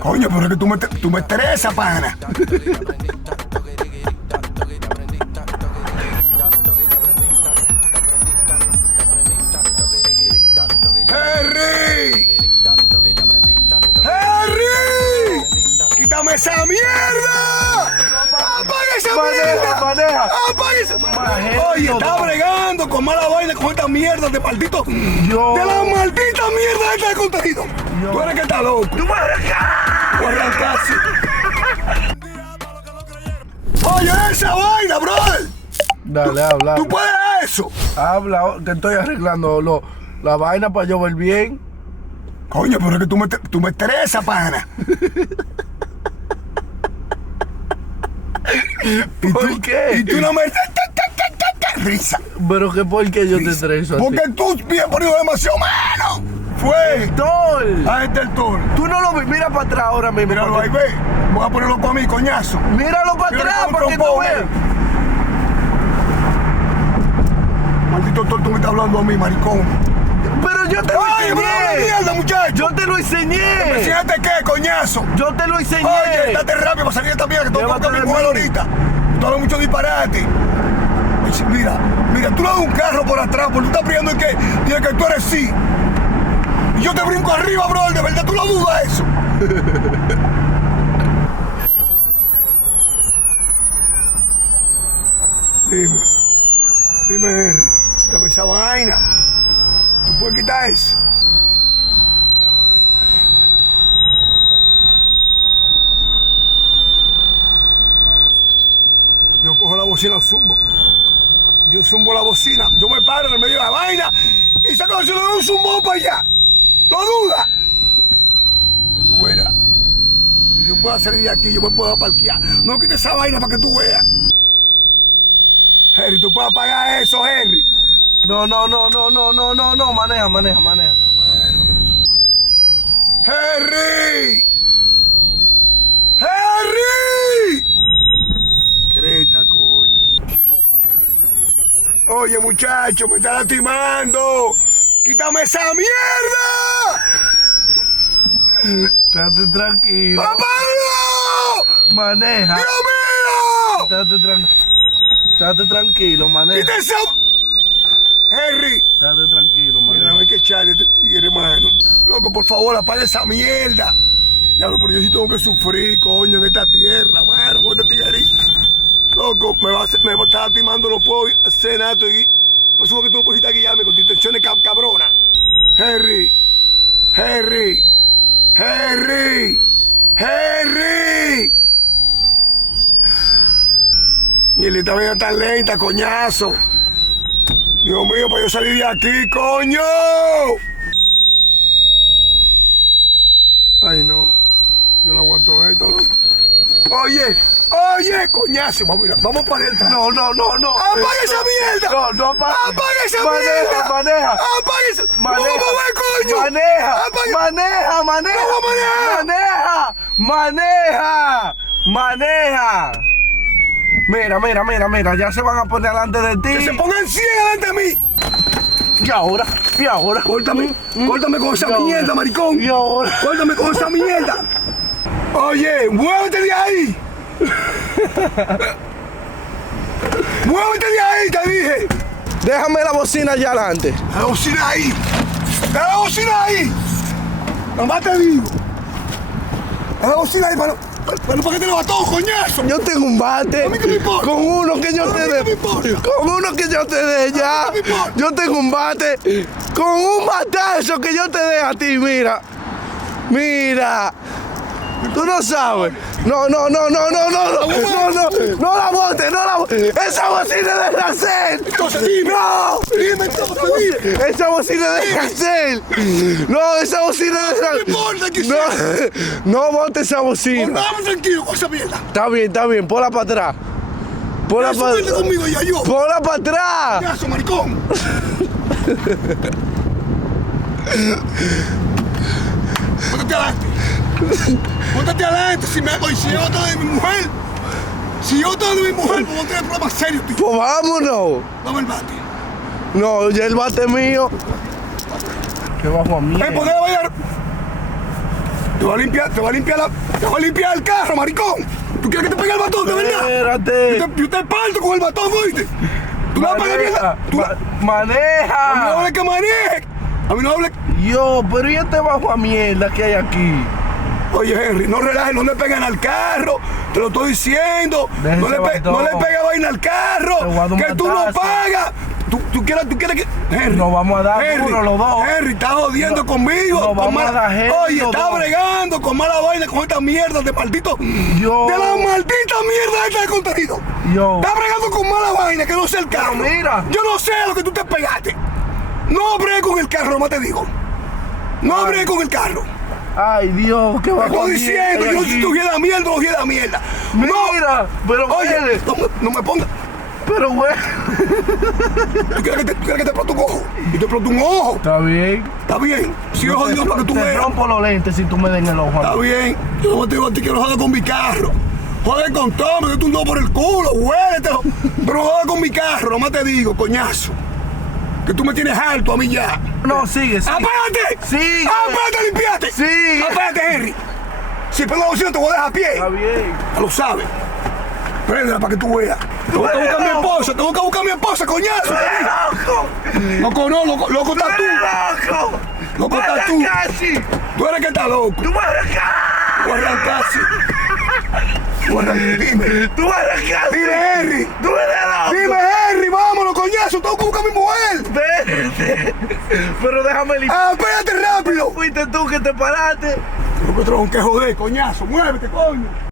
Coño, pero es que tú me estresas, pana. ¡Henry! ¡Henry! ¡Quítame esa mierda! ¡Apaga esa mierda! Maneja. ¡Apaga esa! Oye, está bregando con mala vaina con esta mierda de maldito... De la maldita mierda esta de contenido. Tú eres que estás loco. ¡Tú me arrancas! Voy a arrancarse. Oye, esa vaina, brother. Dale, habla. ¿Tú puedes eso? Habla, te estoy arreglando la vaina para yo ver bien. Coño, pero es que tú me estresas, pana. ¿Por qué? Y tú no me... Risa. Pero que por qué yo te estreso a ti. Porque tú bien ponido demasiado menos. Fue. Tol. Ahí está el toro. Tú no lo ves. Mira para atrás ahora mismo. Míralo ahí, ve. Voy a ponerlo para mí, coñazo. Míralo para Mira atrás cómo para que tú trompó, veas. Maldito toro, tú me estás hablando a mí, maricón. Pero yo te lo ¡Ay, bro, la enseñé. mierda, muchacho! Yo te lo enseñé. ¿Enseñaste qué, coñazo? Yo te lo enseñé. Oye, date rápido para salir de esta mierda, que tengo que Llévate mi de mujer mí. ahorita. Tú hablas mucho disparate. Mira, tú le das un carro por atrás, porque tú estás pidiendo que tú eres sí. Y yo te brinco arriba, bro, de verdad tú lo dudas eso. Dime, Henry, dame esa vaina. ¿Tú puedes quitar eso? Yo cojo la bocina o zumbo. Yo zumbo la bocina. Yo me paro en el medio de la vaina y saco si le doy un zumbo para allá. ¿Lo duda? Tú verás. Yo puedo salir de aquí, yo me puedo parquear. No quites esa vaina para que tú veas. Henry, tú puedes apagar eso, Henry. No. Maneja. ¡Henry! ¡Henry! Creta, coño. Oye, muchacho, me está lastimando. ¡Quítame esa mierda! Estate tranquilo. ¡Papá! Maneja. ¡Dios mío! Estate tranquilo, maneja. ¡Quita esa... Henry. Estate tranquilo, Mira, maneja. no hay que echarle a este tigre, hermano. Loco, por favor, apaga esa mierda. Ya lo, pero yo sí tengo que sufrir, coño, en esta tierra, mano, con este tiguerito. Loco, me está lastimando, no puedo hacer nada. Por eso que tú no pusiste a guiarme con tus intenciones cabrona. Henry. Y el esta vaina tan lenta, coñazo. Dios mío, para yo salir de aquí, coño. Ay, no. Yo no aguanto esto, ¿no? Oye, coñazo. Vamos para adentro. No. ¡Apaga esa mierda! No, apaga esa mierda! Maneja. ¡Apaga esa! ¡Vamos a mover, coño! Maneja. Mira, ya se van a poner delante de ti. ¡Que se pongan 100 delante de mí! Y ahora. Córtame con esa mierda, maricón. Y ahora. Córtame con esa mierda. Oye, muévete de ahí. Muévete de ahí, te dije. Déjame la bocina allá adelante. La bocina ahí. La bocina ahí. Nomás te digo. La bocina ahí para que te lo bató, coñazo. Yo tengo un bate. A mí qué me importa. Con uno que yo A mí te qué dé. me importa. Con uno que yo te dé ya. A mí qué me importa. Yo tengo un bate. Con un batazo que yo te dé a ti, mira. Tú no sabes. No la bote. Esa bocina es de Racel. Entonces dime. No. Dime entonces, dime. Esa bocina es de Racel. No, esa bocina es de No me importa que Racel. No bote esa bocina. Vamos tranquilo con esa mierda. Está bien, ponla para atrás. Ponla Eso para vete conmigo ya yo. Ponla para atrás. Coñazo, maricón. Póntate adelante. Póntate adelante. Si yo otra de mi mujer. Si yo otra de mi mujer, vamos a tener problemas serios, tío. Pues vámonos. Vamos al bate. No, ya el bate mío. Que bajo a mí. ¿Poder bailar? Te va a limpiar el carro, maricón. ¿Tú quieres que te pegue el batón, de verdad? Espérate. Yo te parto con el batón, ¿oíste? Tú no vas a pagar mierda. Maneja. A mí no hable que maneje. A mí no hable. Yo, pero ¿y este bajo a mierda que hay aquí? Oye, Henry, no relajes, no le peguen al carro. Te lo estoy diciendo. Déjese No le pegues vaina al carro. Te voy a dar un Que tú no batazo. pagas. Tú quieres que. Henry. Nos vamos a dar duro los dos. Henry, estás jodiendo conmigo. Nos vamos a dar heavy Oye, los estás dos. bregando con mala vaina, con esta mierda de maldito. Yo. De la maldita mierda esta de contenido. Yo. Estás bregando con mala vaina, que no sé el carro. mira. Yo no sé lo que tú te pegaste. No bregues con el carro, nomás te digo. No bregues con el carro. Ay, Dios, qué Te bajo a estoy diciendo, mierda yo aquí. si tuviera mierda, no tuviera mierda. Mira, pero Oye, Oye, no me pongas. pero güey. ¿Tú quieres que te explote un ojo? Yo te exploto un ojo. Está bien. Está bien. Si es jodido para que tú te veas. rompo los lentes si tú me den el ojo. Está bien. Yo no te digo a ti que no jodas con mi carro. Joder con todo, me doy un dedo por el culo, huéletelo. Pero no jodas con mi carro, nomás te digo, coñazo. Que tú me tienes alto a mí ya. No, sigue. ¡Apárate! Sigue. ¡Apárate, limpiate! Sigue. ¡Apárate, Henry! Si pego la opción te voy a dejar a pie. Está bien. Ya lo sabes. Préndela para que tú veas. Tengo que buscar a mi esposa, tengo que buscar a mi esposa, coñazo. ¡Loco! Loco, no, loco estás tú. ¡Loco! Loco estás tú. ¡Casi! Tú eres que estás loco. ¡Tú vas a arrancar! Voy a arrancar, sí. Voy a arrancar, dime. ¡Tú vas a arrancar! Dime, Henry. ¡Tú eres loco! Dime, Henry, vámonos, coñazo. Tengo que buscar a mi mujer. Espérate. Pero déjame limpiar. Ah, espérate rápido. Fuiste tú que te paraste. Tengo que joder, coñazo. Muévete, coño.